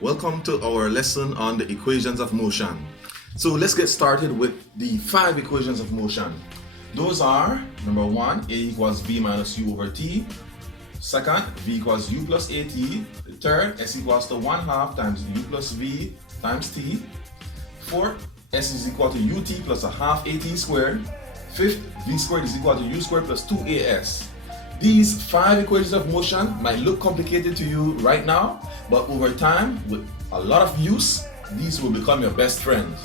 Welcome to our lesson on the equations of motion. So let's get started with the 5 equations of motion. Those are, number 1, A equals V minus U over T. Second, V equals U plus AT. The third, S equals to 1/2 times U plus V times T. Fourth, S is equal to UT plus 1/2 AT squared. Fifth, V squared is equal to U squared plus 2AS. These 5 equations of motion might look complicated to you right now, but over time, with a lot of use, these will become your best friends.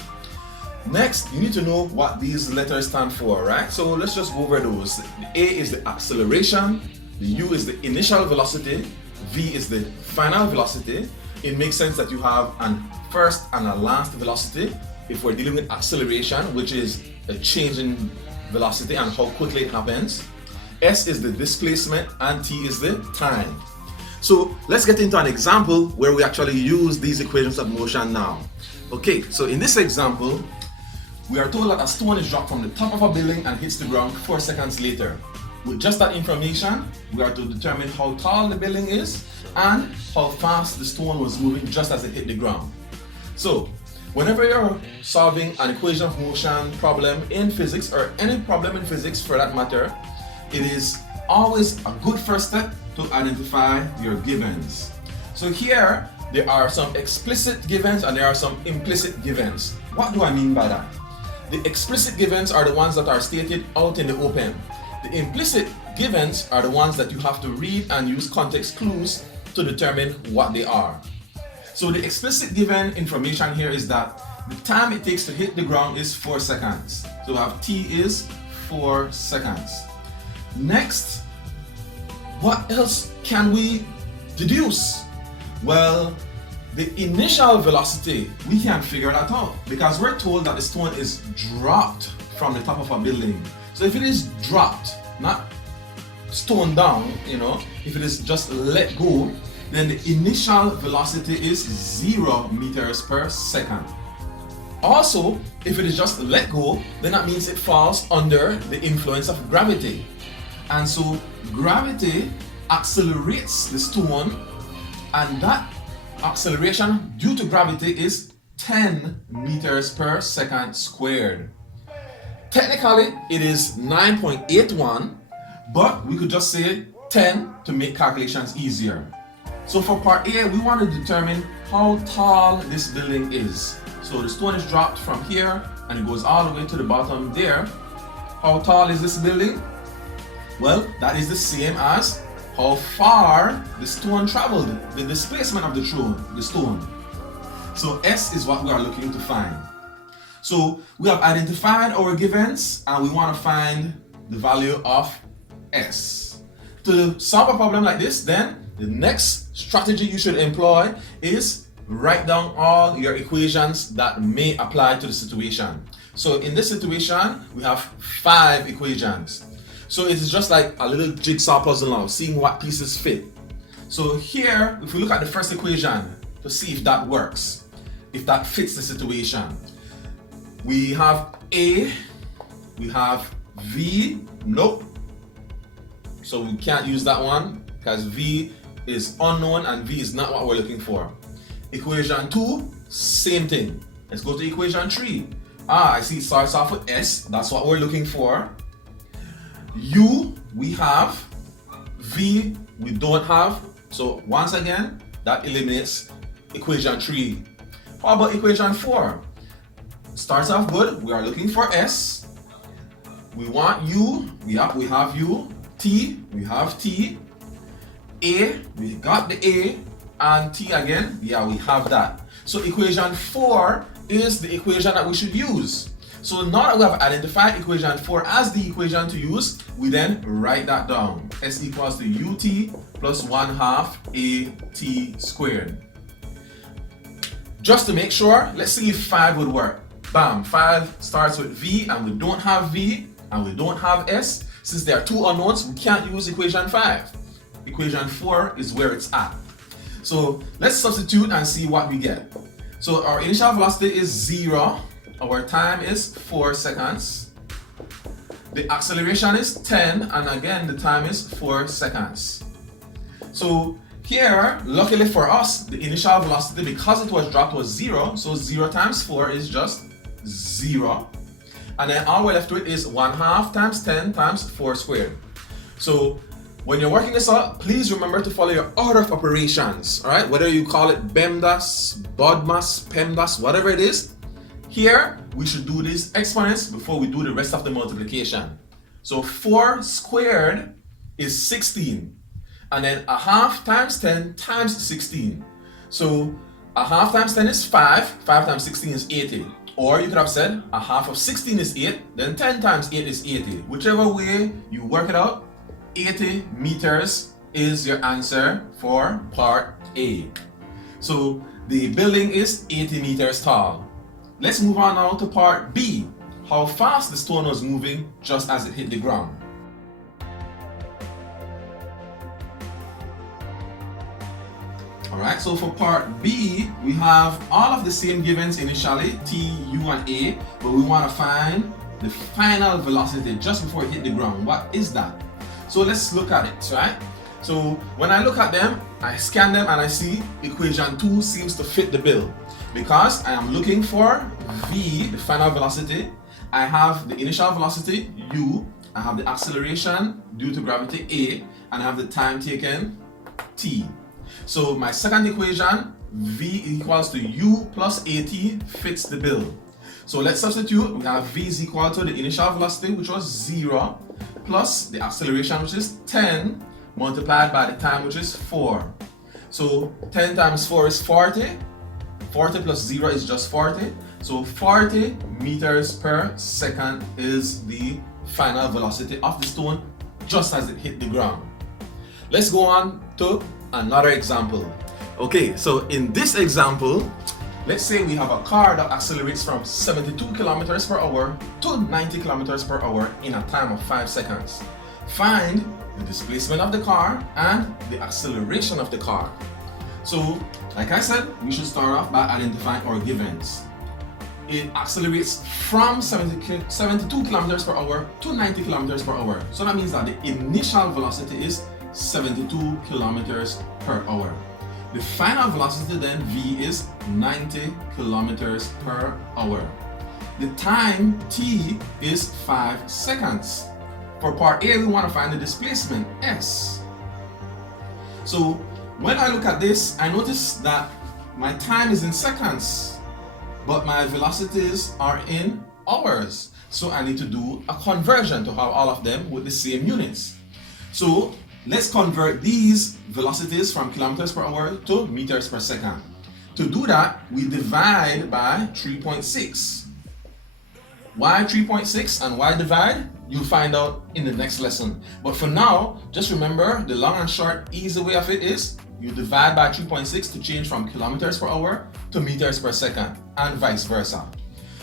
Next, you need to know what these letters stand for, right? So let's just go over those. The A is the acceleration, the U is the initial velocity, V is the final velocity. It makes sense that you have a first and a last velocity if we're dealing with acceleration, which is a change in velocity and how quickly it happens. S is the displacement and T is the time. So let's get into an example where we actually use these equations of motion now. Okay, so in this example, we are told that a stone is dropped from the top of a building and hits the ground 4 seconds later. With just that information, we are to determine how tall the building is and how fast the stone was moving just as it hit the ground. So, whenever you're solving an equation of motion problem in physics, or any problem in physics for that matter, it is always a good first step to identify your givens. So here, there are some explicit givens and there are some implicit givens. What do I mean by that? The explicit givens are the ones that are stated out in the open. The implicit givens are the ones that you have to read and use context clues to determine what they are. So the explicit given information here is that the time it takes to hit the ground is 4 seconds. So we have T is 4 seconds. Next, what else can we deduce? Well, the initial velocity, we can't figure that out because we're told that the stone is dropped from the top of a building. So if it is dropped, not stone down, if it is just let go, then the initial velocity is 0 meters per second. Also, if it is just let go, then that means it falls under the influence of gravity. And so gravity accelerates the stone, and that acceleration due to gravity is 10 meters per second squared. Technically, it is 9.81, but we could just say 10 to make calculations easier. So for part A, we want to determine how tall this building is. So the stone is dropped from here and it goes all the way to the bottom there. How tall is this building? Well, that is the same as how far the stone traveled, the displacement of the stone. So S is what we are looking to find. So we have identified our givens and we want to find the value of S. To solve a problem like this, then the next strategy you should employ is write down all your equations that may apply to the situation. So in this situation, we have 5 equations. So it is just like a little jigsaw puzzle now, seeing what pieces fit. So here, if we look at the first equation to see if that works, if that fits the situation. We have A, we have V, nope. So we can't use that one because V is unknown and V is not what we're looking for. Equation 2, same thing. Let's go to equation 3. I see it starts off with S, that's what we're looking for. U, we have. V, we don't have. So once again, that eliminates equation 3. How about equation 4? Starts off good, we are looking for S. We want U, we have U. T, we have T. A, we got the A. And T again, yeah, we have that. So equation 4 is the equation that we should use. So now that we have identified equation 4 as the equation to use, we then write that down. S equals to UT plus 1/2 AT squared. Just to make sure, let's see if 5 would work. Bam, 5 starts with V and we don't have V and we don't have S. Since there are 2 unknowns, we can't use equation 5. Equation 4 is where it's at. So let's substitute and see what we get. So our initial velocity is 0. Our time is 4 seconds. The acceleration is 10, and again the time is 4 seconds. So here, luckily for us, the initial velocity, because it was dropped, was 0. So 0 times 4 is just 0. And then all we're left with is 1/2 times 10 times 4 squared. So when you're working this out, please remember to follow your order of operations. All right, whether you call it BEMDAS, BODMAS, PEMDAS, whatever it is. Here, we should do these exponents before we do the rest of the multiplication. So 4 squared is 16. And then 1/2 times 10 times 16. So 1/2 times 10 is 5. 5 times 16 is 80. Or you could have said 1/2 of 16 is 8. Then 10 times 8 is 80. Whichever way you work it out, 80 meters is your answer for part A. So the building is 80 meters tall. Let's move on now to part B. How fast the stone was moving just as it hit the ground. Alright, so for part B, we have all of the same givens initially, T, U, and A, but we want to find the final velocity just before it hit the ground. What is that? So let's look at it, right? So when I look at them, I scan them and I see equation 2 seems to fit the bill because I am looking for V, the final velocity. I have the initial velocity, U, I have the acceleration due to gravity, A, and I have the time taken, T. So my second equation, V equals to U plus AT, fits the bill. So let's substitute. We have V is equal to the initial velocity, which was 0, plus the acceleration, which is 10, multiplied by the time, which is 4. So 10 times 4 is 40. 40 plus 0 is just 40. So 40 meters per second is the final velocity of the stone just as it hit the ground. Let's go on to another example. Okay, so in this example, let's say we have a car that accelerates from 72 kilometers per hour to 90 kilometers per hour in a time of 5 seconds. Find the displacement of the car and the acceleration of the car. So, like I said, we should start off by identifying our givens. It accelerates from 72 kilometers per hour to 90 kilometers per hour. So that means that the initial velocity is 72 kilometers per hour. The final velocity then, V, is 90 kilometers per hour. The time, T, is 5 seconds. For part A, we want to find the displacement, S. So when I look at this, I notice that my time is in seconds, but my velocities are in hours. So I need to do a conversion to have all of them with the same units. So let's convert these velocities from kilometers per hour to meters per second. To do that, we divide by 3.6. Why 3.6 and why divide? You'll find out in the next lesson. But for now, just remember the long and short easy way of it is you divide by 3.6 to change from kilometers per hour to meters per second and vice versa.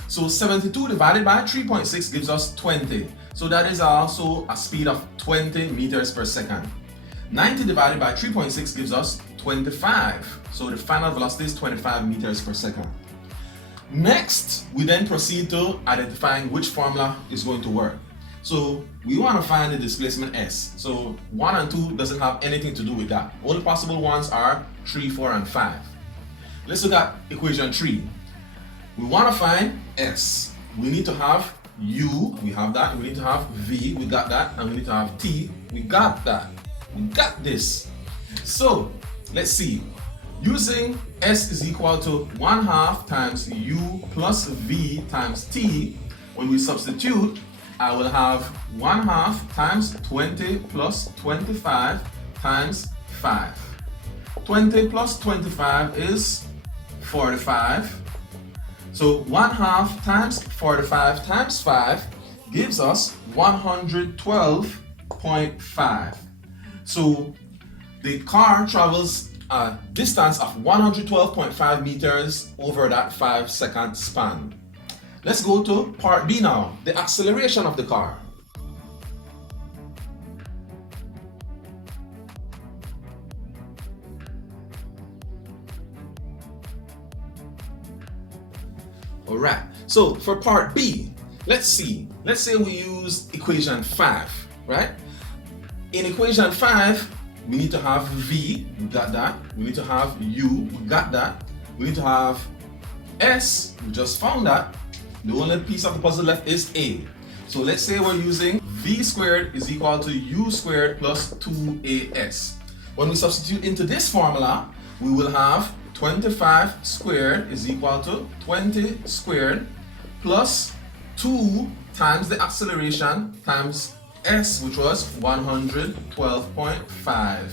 So 72 divided by 3.6 gives us 20. So that is also a speed of 20 meters per second. 90 divided by 3.6 gives us 25. So the final velocity is 25 meters per second. Next, we then proceed to identifying which formula is going to work. So we want to find the displacement S. So 1 and 2 doesn't have anything to do with that. Only possible ones are 3, 4, and 5. Let's look at equation 3. We want to find S. We need to have U, we have that. We need to have V, we got that. And we need to have T, we got that. We got this. So let's see. Using S is equal to 1/2 times U plus V times T, when we substitute, I will have 1/2 times 20 plus 25 times 5. 20 plus 25 is 45. So 1/2 times 45 times 5 gives us 112.5. So the car travels a distance of 112.5 meters over that 5-second span. Let's go to part B now, the acceleration of the car. Alright, so for part B, let's see. Let's say we use equation 5, right? In equation 5, we need to have V, we got that. We need to have U, we got that. We need to have S, we just found that. The only piece of the puzzle left is A. So let's say we're using V squared is equal to U squared plus 2AS. When we substitute into this formula, we will have 25 squared is equal to 20 squared plus 2 times the acceleration times S, which was 112.5.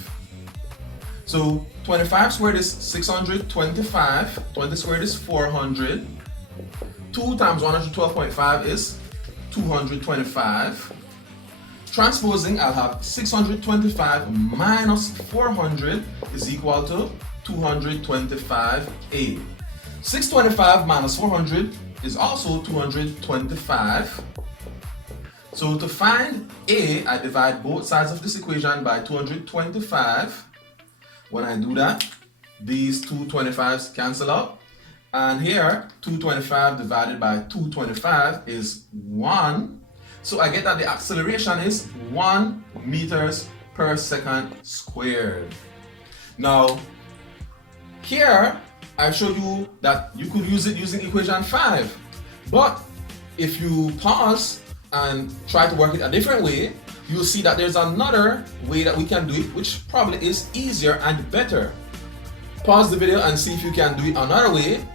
So 25 squared is 625, 20 squared is 400, 2 times 112.5 is 225. Transposing, I'll have 625 minus 400 is equal to 225A. 625 minus 400 is also 225. So to find A, I divide both sides of this equation by 225. When I do that, these 225s cancel out. And here, 225 divided by 225 is 1. So I get that the acceleration is 1 meters per second squared. Now, here, I showed you that you could use it using equation 5. But if you pause and try to work it a different way, you'll see that there's another way that we can do it, which probably is easier and better. Pause the video and see if you can do it another way,